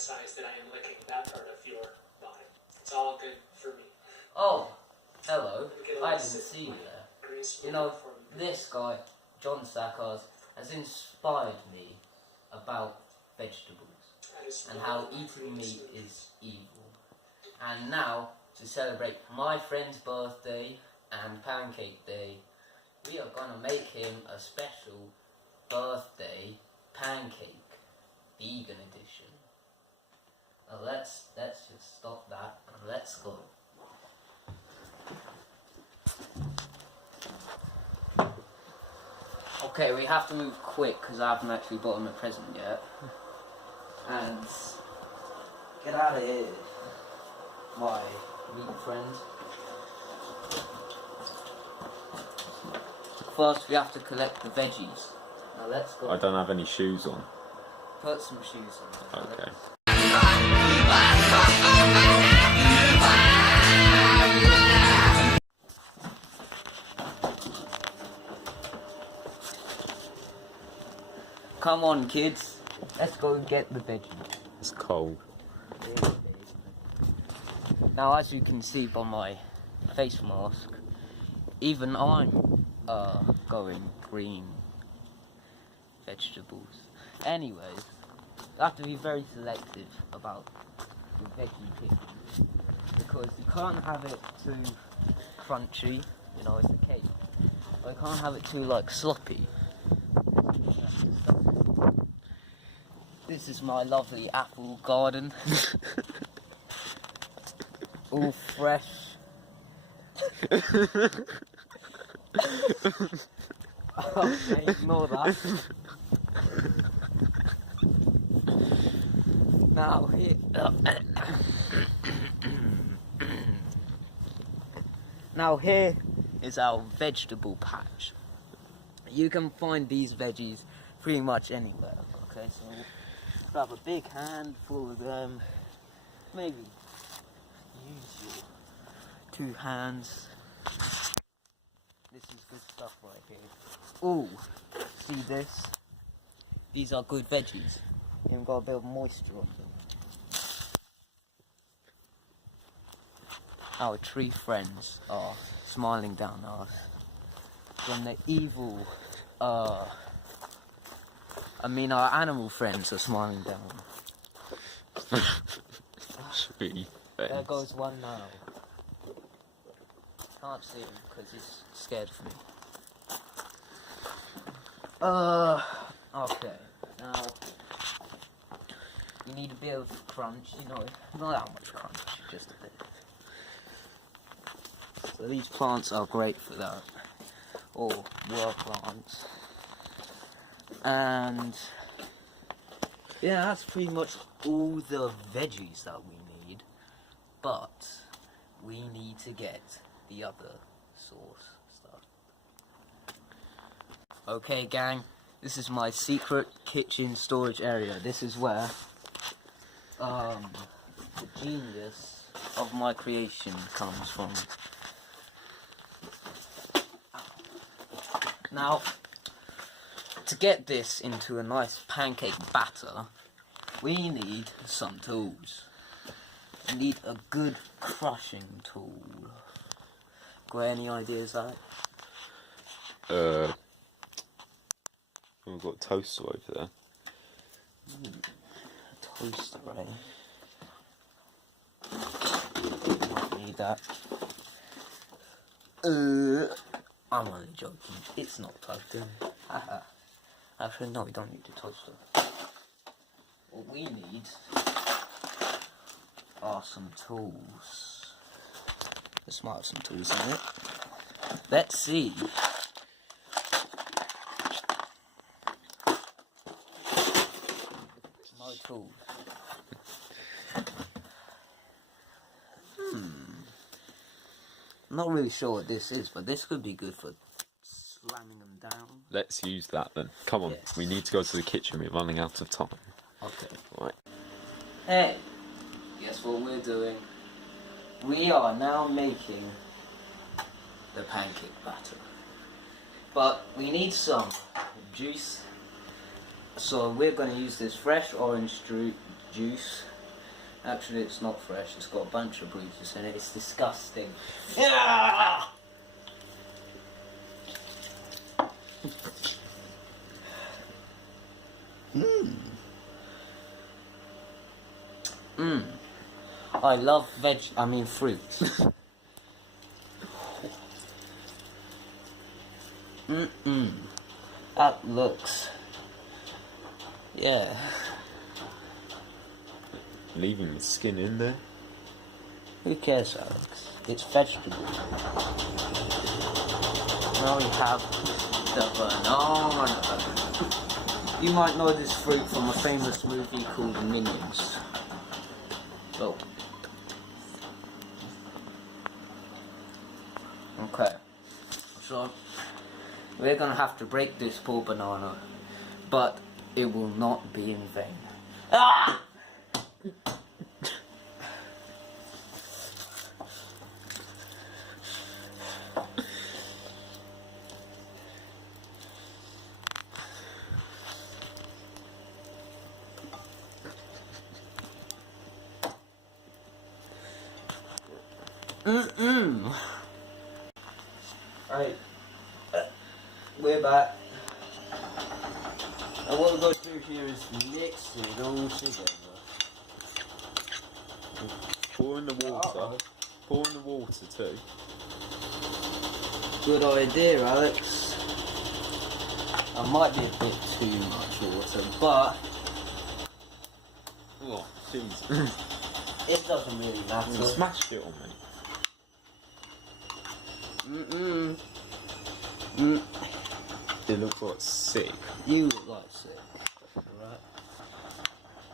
emphasize that I am licking that part of your body. It's all good for me. Oh, hello. I didn't see you there. You know, this guy, John Sackers, has inspired me about vegetables and how eating meat is evil. And now, to celebrate my friend's birthday and Pancake Day, we are going to make him a special birthday pancake, vegan edition. Now let's just stop that and let's go. Okay, we have to move quick because I haven't actually bought him a present yet. And get out of here, my meat friend. First, we have to collect the veggies. Now let's go. I don't have any shoes on. Put some shoes on. Okay. Come on, kids. Let's go and get the veggies. It's cold. Now, as you can see by my face mask, even I'm going green vegetables. Anyways, you have to be very selective about the veggie picking because you can't have it too crunchy, you know, it's a cake. But you can't have it too like sloppy. This is my lovely apple garden. All fresh. Okay, ignore that. Now here, now here is our vegetable patch. You can find these veggies pretty much anywhere. Okay, so grab a big handful of them. Maybe use your 2 hands. This is good stuff right here. Ooh, see this? These are good veggies. Even got a bit of moisture on them. Our tree friends are smiling down at us. When the evil, our animal friends are smiling down. Tree friends. There goes one now. Can't see him because he's scared of me. Okay. Now, you need a bit of crunch, you know, not that much crunch, just a bit. So these plants are great for that, or were plants. And yeah, that's pretty much all the veggies that we need, but we need to get the other sauce stuff. Okay, gang, this is my secret kitchen storage area. This is where the genius of my creation comes from. Now, to get this into a nice pancake batter, we need some tools. We need a good crushing tool. Got any ideas, Zach? We've got a toaster over there. A toaster, right? Might need that. I'm only joking. It's not plugged in. Haha. Actually, no, we don't need a toaster. What we need are some tools. This might have some tools in it. Let's see. No tools. I'm not really sure what this is, but this could be good for slamming them down. Let's use that then. Come on, Yes. we need to go to the kitchen. We're running out of time. Okay. Right. Hey, guess what we're doing? We are now making the pancake batter. But we need some juice. So we're going to use this fresh orange juice. Actually, it's not fresh. It's got a bunch of bruises in it. It's disgusting. Yeah! I love fruits. That looks... Yeah. Leaving the skin in there. Who cares, Alex? It's vegetable. Now we have the banana. You might know this fruit from a famous movie called Minions. So. Okay. So, we're gonna have to break this poor banana. But it will not be in vain. Ah! Right, we're back. And what we're going to do here is mix it all together. Pour in the water. Pour in the water too. Good idea, Alex. I might be a bit too much water, but Oh, jeez. it doesn't really matter. You smashed it on me. It looks like sick. You look like sick.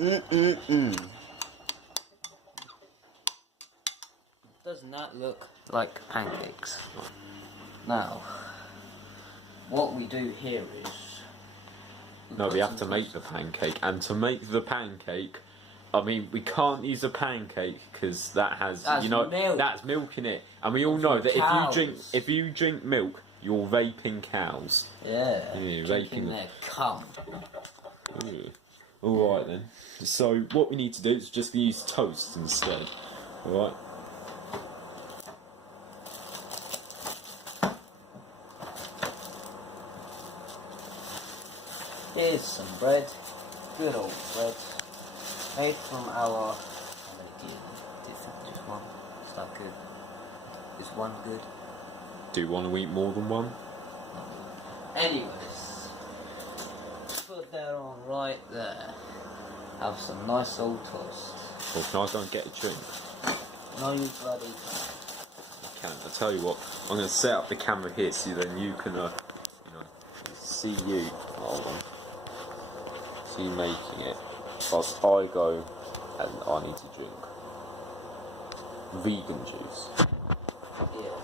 Alright. Doesn't that look like pancakes? Now, what we do here is... No, we have to make the pancake. And to make the pancake, I mean, we can't use a pancake because that has, that's milk. That's milk in it. And we all know that if you drink milk, you're raping cows. Yeah, raping drinking their cum. Alright then. So what we need to do is just use toast instead. Alright? Here's some bread. Good old bread. Made from our... Just one. Is that good? Is one good? Do you want to eat more than one? Anyways, put that on right there. Have some nice old toast. Well, can I go and get a drink? No, you bloody can't. I can. I'll tell you what, I'm going to set up the camera here so then you can, see you. Hold on. See you making it. Whilst I go and I need to drink vegan juice. Yeah.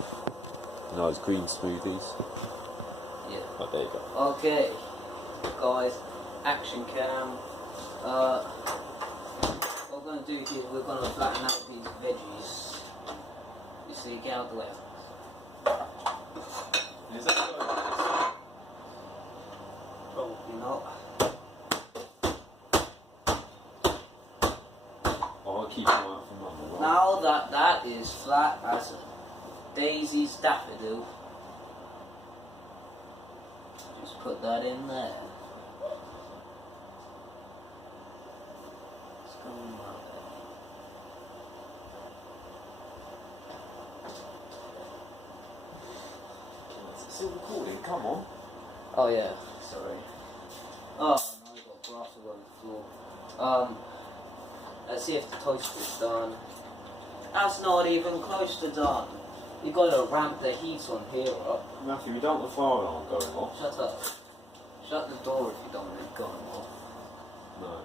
Nice green smoothies. Yeah. Oh, there you go. Okay, guys, action cam. What we're going to do here, we're going to flatten out these veggies. You see, get out the way. Is that good? Probably not. Oh, I'll keep an eye out for Mum. Right? Now that is flat as a Daisy's daffodil. Just put that in there. It's going right Is it still recording? Come on. Oh yeah, sorry. Oh no, I've got grass all over the floor. Let's see if the toast is done. That's not even close to done. You gotta ramp the heat on here up. Matthew, we don't want the fire alarm going off. Shut up. Shut the door if you don't want it going off. No.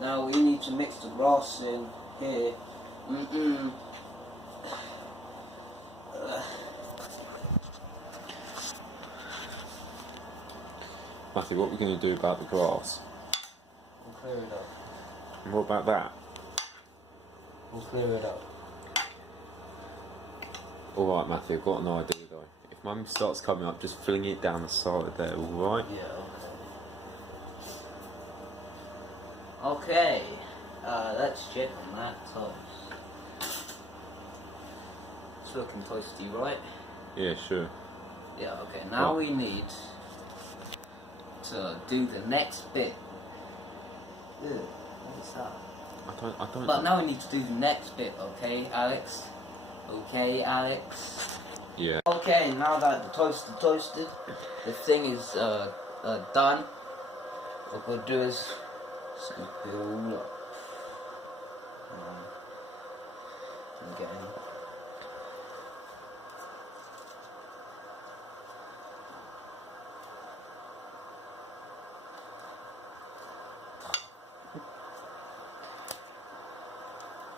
Now we need to mix the grass in here. Matthew, what are we going to do about the grass? We'll clear it up. And what about that? We'll clear it up. Alright, Matthew, I've got an idea though. If Mum starts coming up, just fling it down the side there, alright? Yeah, okay. Okay. Let's check on that toast. It's looking toasty, right? Yeah, sure. Yeah, okay. Now we need to do the next bit. Ew, what is that? I don't But know. now we need to do the next bit, okay, Alex? Okay, Alex? Yeah. Okay, now that the toast is toasted, the thing is done. What we'll do is scoop it all up. Didn't get any.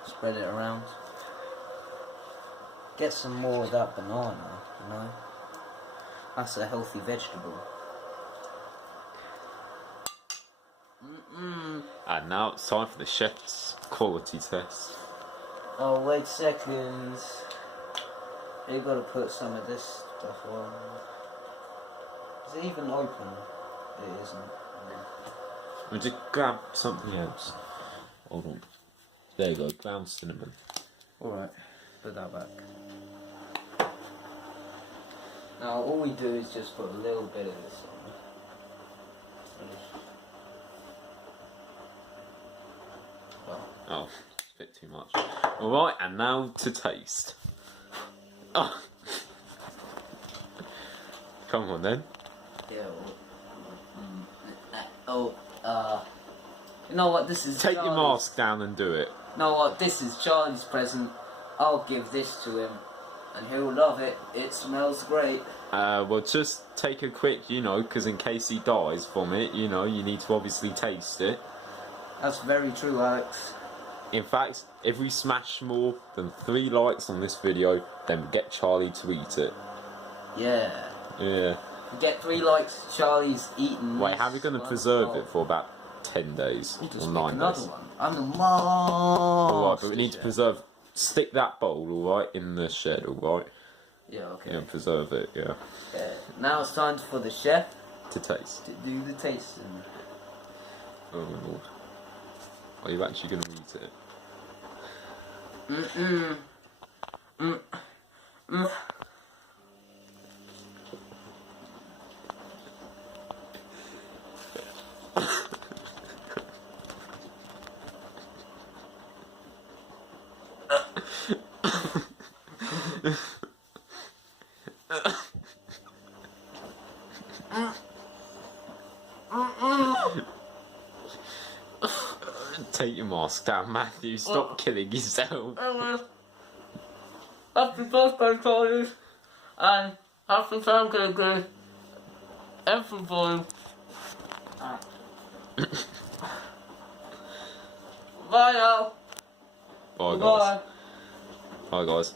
Spread it around. Get some more of that banana, you know? That's a healthy vegetable. And now it's time for the chef's quality test. Oh, wait seconds. You gotta put some of this stuff on. Is it even open? It isn't. We just grab something else. Hold on. There you go, ground cinnamon. Alright, put that back. Now all we do is just put a little bit of this on. Well, Oh, it's a bit too much. Alright, and now to taste. Oh. Come on then. yeah. You know what? This is. Take your Charlie's- mask down and do it. You know what? This is Charlie's present. I'll give this to him, and he'll love it. It smells great. Well, just take a quick, because in case he dies from it, you need to obviously taste it. That's very true, Alex. In fact, if we smash more than 3 likes on this video, then we get Charlie to eat it. Yeah. Yeah. We get 3 likes. Charlie's eating. Wait, this how are we going to one. preserve Oh, it for about 10 days we'll just or make 9 another days? one. I'm the master. Alright, but we need to preserve. Stick that bowl, alright, in the shed, alright? Yeah. Okay. Yeah, preserve it, yeah. Yeah. Now it's time for the chef To taste. to do the tasting. Oh my lord. Are you actually going to eat it? Take your mask down, Matthew. Stop killing yourself. Happy birthday, Charlie, and happy Pancake Day, everybody. Bye now. Bye, guys. Bye. Bye, guys.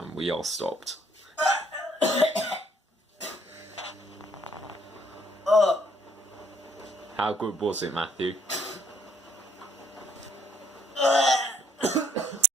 And we are stopped. How good was it, Matthew?